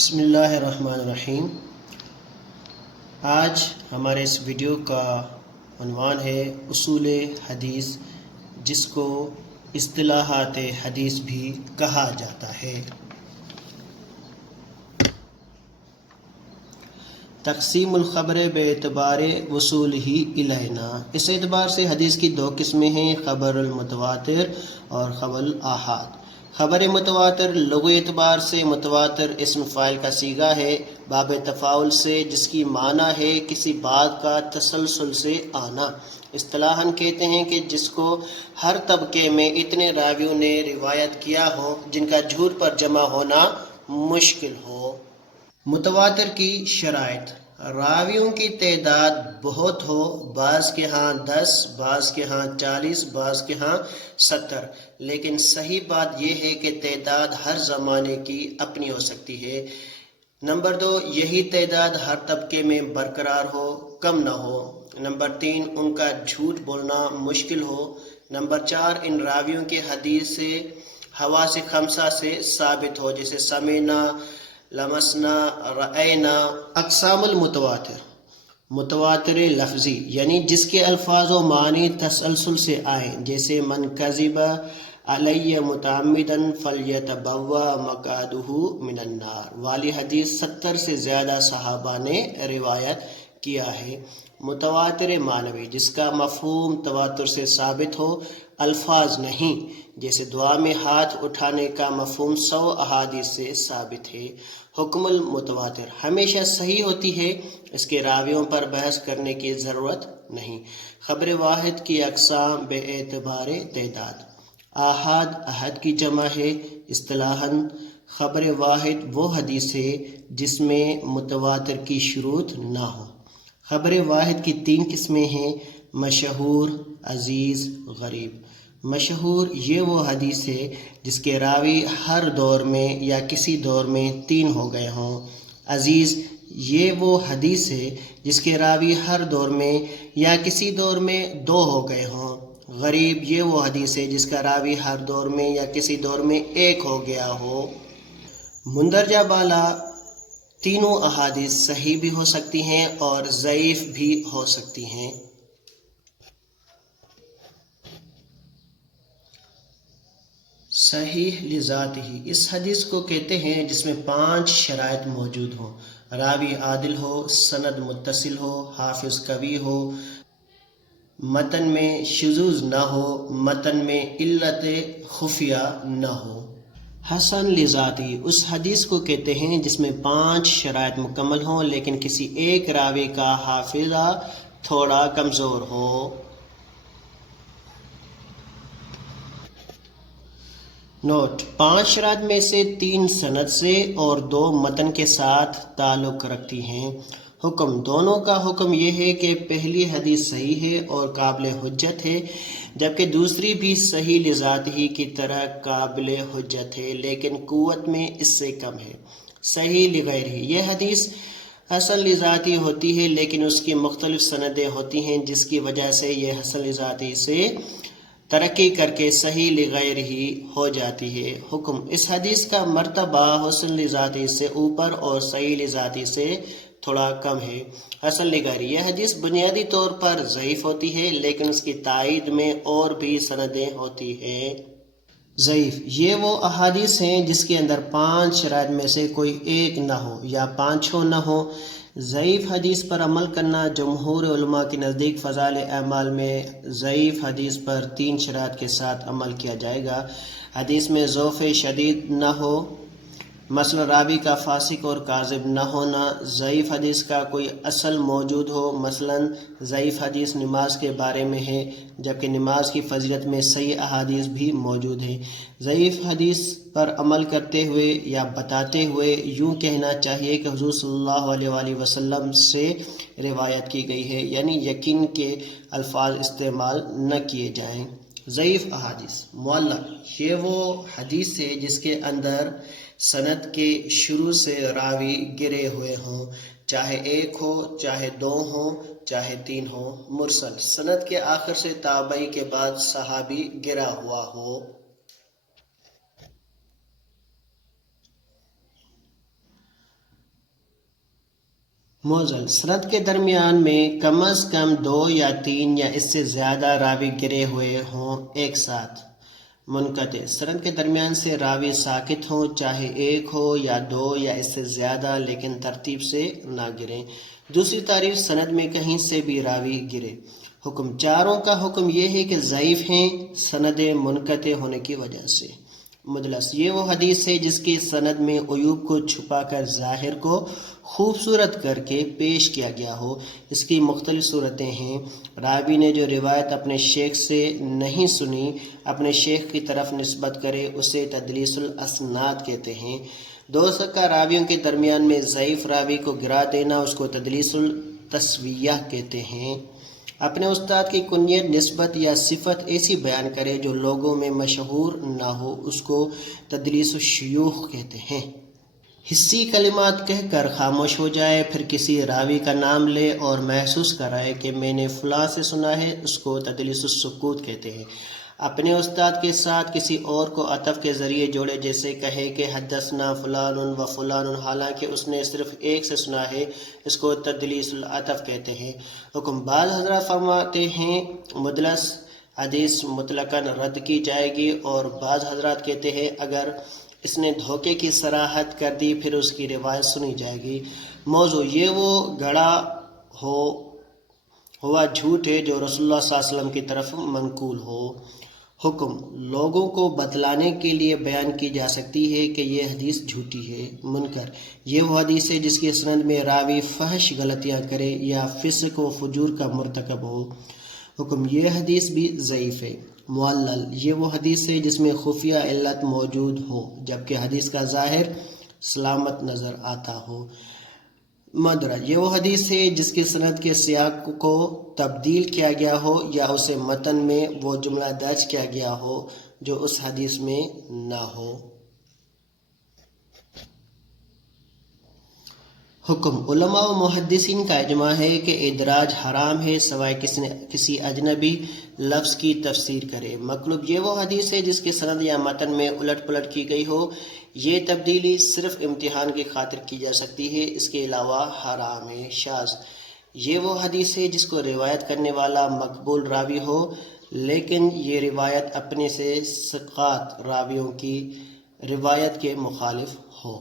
بسم اللہ الرحمن الرحیم۔ آج ہمارے اس ویڈیو کا عنوان ہے اصول حدیث، جس کو اصطلاحات حدیث بھی کہا جاتا ہے۔ تقسیم الخبر باعتبار وصول ہی الینا، اس اعتبار سے حدیث کی دو قسمیں ہیں، خبر المتواتر اور خبر الآحاد۔ خبر متواتر لغوی اعتبار سے متواتر اسم فاعل کا صیغہ ہے، باب تفاعل سے، جس کی معنی ہے کسی بات کا تسلسل سے آنا۔ اصطلاحاً کہتے ہیں کہ جس کو ہر طبقے میں اتنے راویوں نے روایت کیا ہو جن کا جھوٹ پر جمع ہونا مشکل ہو۔ متواتر کی شرائط: راویوں کی تعداد بہت ہو، بعض کے ہاں 10، بعض کے ہاں 40، بعض کے ہاں 70، لیکن صحیح بات یہ ہے کہ تعداد ہر زمانے کی اپنی ہو سکتی ہے۔ نمبر 2، یہی تعداد ہر طبقے میں برقرار ہو، کم نہ ہو۔ نمبر 3، ان کا جھوٹ بولنا مشکل ہو۔ نمبر 4، ان راویوں کی حدیث سے حواس خمسہ سے ثابت ہو، جیسے سمعنا، لمسنا، رأینا۔ اقسام المتواتر: متواتر لفظی، یعنی جس کے الفاظ و معنی تسلسل سے آئیں، جیسے من کذب علی متعمدا فلیتبوأ مقعدہ من النار والی حدیث 70 سے زیادہ صحابہ نے روایت کیا ہے۔ متواتر معنوی، جس کا مفہوم تواتر سے ثابت ہو، الفاظ نہیں، جیسے دعا میں ہاتھ اٹھانے کا مفہوم 100 احادیث سے ثابت ہے۔ حکم المتواتر، ہمیشہ صحیح ہوتی ہے، اس کے راویوں پر بحث کرنے کی ضرورت نہیں۔ خبر واحد کی اقسام بے اعتبار تعداد: آحاد احد کی جمع ہے۔ اصطلاحاً خبر واحد وہ حدیث ہے جس میں متواتر کی شروط نہ ہو۔ خبر واحد کی 3 قسمیں ہیں: مشہور، عزیز، غریب۔ مشہور یہ وہ حدیث ہے جس کے راوی ہر دور میں یا کسی دور میں 3 ہو گئے ہوں۔ عزیز یہ وہ حدیث ہے جس کے راوی ہر دور میں یا کسی دور میں 2 ہو گئے ہوں۔ غریب یہ وہ حدیث ہے جس کا راوی ہر دور میں یا کسی دور میں 1 ہو گیا ہو۔ مندرجہ بالا تینوں احادیث صحیح بھی ہو سکتی ہیں اور ضعیف بھی ہو سکتی ہیں۔ صحیح لذاتہ، اس حدیث کو کہتے ہیں جس میں 5 شرائط موجود ہوں: راوی عادل ہو، سند متصل ہو، حافظ قوی ہو، متن میں شذوذ نہ ہو، متن میں علت خفیہ نہ ہو۔ حسن لذاتہ، اس حدیث کو کہتے ہیں جس میں 5 شرائط مکمل ہوں لیکن کسی ایک راوی کا حافظہ تھوڑا کمزور ہو۔ نوٹ: 5 شرائط میں سے 3 سند سے اور 2 متن کے ساتھ تعلق رکھتی ہیں۔ حکم: دونوں کا حکم یہ ہے کہ پہلی حدیث صحیح ہے اور قابل حجت ہے، جبکہ دوسری بھی صحیح لذاتہ کی طرح قابل حجت ہے لیکن قوت میں اس سے کم ہے۔ صحیح لغیرہ، یہ حدیث حسن لذاتہ ہوتی ہے لیکن اس کی مختلف سندیں ہوتی ہیں، جس کی وجہ سے یہ حسن لذاتہ سے ترقی کر کے صحیح لغیرہ ہو جاتی ہے۔ حکم: اس حدیث کا مرتبہ حسن لذاتہ سے اوپر اور صحیح لذاتہ سے تھوڑا کم ہے۔ حسن لغیرہ، یہ حدیث بنیادی طور پر ضعیف ہوتی ہے لیکن اس کی تائید میں اور بھی سندیں ہوتی ہیں۔ ضعیف یہ وہ احادیث ہیں جس کے اندر 5 شرائط میں سے کوئی ایک نہ ہو یا 5 نہ ہو۔ ضعیف حدیث پر عمل کرنا: جمہور علماء کے نزدیک فضائل اعمال میں ضعیف حدیث پر 3 شرائط کے ساتھ عمل کیا جائے گا۔ حدیث میں ضعف شدید نہ ہو، مثلا راوی کا فاسق اور کاذب نہ ہونا۔ ضعیف حدیث کا کوئی اصل موجود ہو، مثلا ضعیف حدیث نماز کے بارے میں ہے جبکہ نماز کی فضیلت میں صحیح احادیث بھی موجود ہیں۔ ضعیف حدیث پر عمل کرتے ہوئے یا بتاتے ہوئے یوں کہنا چاہیے کہ حضور صلی اللہ علیہ وآلہ وسلم سے روایت کی گئی ہے، یعنی یقین کے الفاظ استعمال نہ کیے جائیں۔ ضعیف احادیث معلق، یہ وہ حدیث ہے جس کے اندر سند کے شروع سے راوی گرے ہوئے ہوں، چاہے 1 ہو، چاہے 2 ہوں، چاہے 3 ہوں۔ مرسل، سند کے آخر سے تابعی کے بعد صحابی گرا ہوا ہو۔ موزل سند کے درمیان میں کم از کم 2 یا 3 یا اس سے زیادہ راوی گرے ہوئے ہوں ایک ساتھ۔ منقطع سند کے درمیان سے راوی ساکت ہوں، چاہے ایک ہو یا 2 یا اس سے زیادہ، لیکن ترتیب سے نہ گریں۔ دوسری تعریف سند میں کہیں سے بھی راوی گرے۔ حکم چاروں کا حکم یہ ہے کہ ضعیف ہیں سند منقطع ہونے کی وجہ سے۔ مدلس یہ وہ حدیث ہے جس کی سند میں عیوب کو چھپا کر ظاہر کو خوبصورت کر کے پیش کیا گیا ہو۔ اس کی مختلف صورتیں ہیں۔ راوی نے جو روایت اپنے شیخ سے نہیں سنی اپنے شیخ کی طرف نسبت کرے اسے تدلیس الاسناد کہتے ہیں۔ دو سکہ راویوں کے درمیان میں ضعیف راوی کو گرا دینا اس کو تدلیس التسویہ کہتے ہیں۔ اپنے استاد کی کنیت، نسبت یا صفت ایسی بیان کرے جو لوگوں میں مشہور نہ ہو اس کو تدلیس الشیوخ کہتے ہیں۔ حسی کلمات کہہ کر خاموش ہو جائے، پھر کسی راوی کا نام لے اور محسوس کرائے کہ میں نے فلاں سے سنا ہے، اس کو تدلیس السکوت کہتے ہیں۔ اپنے استاد کے ساتھ کسی اور کو عطف کے ذریعے جوڑے، جیسے کہے کہ حدثنا فلان و فلان، حالانکہ اس نے صرف ایک سے سنا ہے، اس کو تدلیس العطف کہتے ہیں۔ حکم بعض حضرات فرماتے ہیں مدلس حدیث مطلقاً رد کی جائے گی، اور بعض حضرات کہتے ہیں اگر اس نے دھوکے کی صراحت کر دی پھر اس کی روایت سنی جائے گی۔ موضوع یہ وہ گڑھا ہوا جھوٹ ہے جو رسول اللہ صلی اللہ علیہ وسلم کی طرف منقول ہو۔ حکم لوگوں کو بتلانے کے لیے بیان کی جا سکتی ہے کہ یہ حدیث جھوٹی ہے۔ منکر یہ وہ حدیث ہے جس کی سند میں راوی فحش غلطیاں کرے یا فسق و فجور کا مرتکب ہو۔ حکم یہ حدیث بھی ضعیف ہے۔ معلل یہ وہ حدیث ہے جس میں خفیہ علت موجود ہو جبکہ حدیث کا ظاہر سلامت نظر آتا ہو۔ مدرج یہ وہ حدیث ہے جس کی سند کے سیاق کو تبدیل کیا گیا ہو یا اسے متن میں وہ جملہ درج کیا گیا ہو جو اس حدیث میں نہ ہو۔ حکم علماء و محدثین کا اجماع ہے کہ ادراج حرام ہے سوائے کسی اجنبی لفظ کی تفسیر کرے۔ مقلوب یہ وہ حدیث ہے جس کی سند یا متن میں الٹ پلٹ کی گئی ہو۔ یہ تبدیلی صرف امتحان کی خاطر کی جا سکتی ہے، اس کے علاوہ حرام ہے۔ شاذ یہ وہ حدیث ہے جس کو روایت کرنے والا مقبول راوی ہو لیکن یہ روایت اپنے سے ثقات راویوں کی روایت کے مخالف ہو۔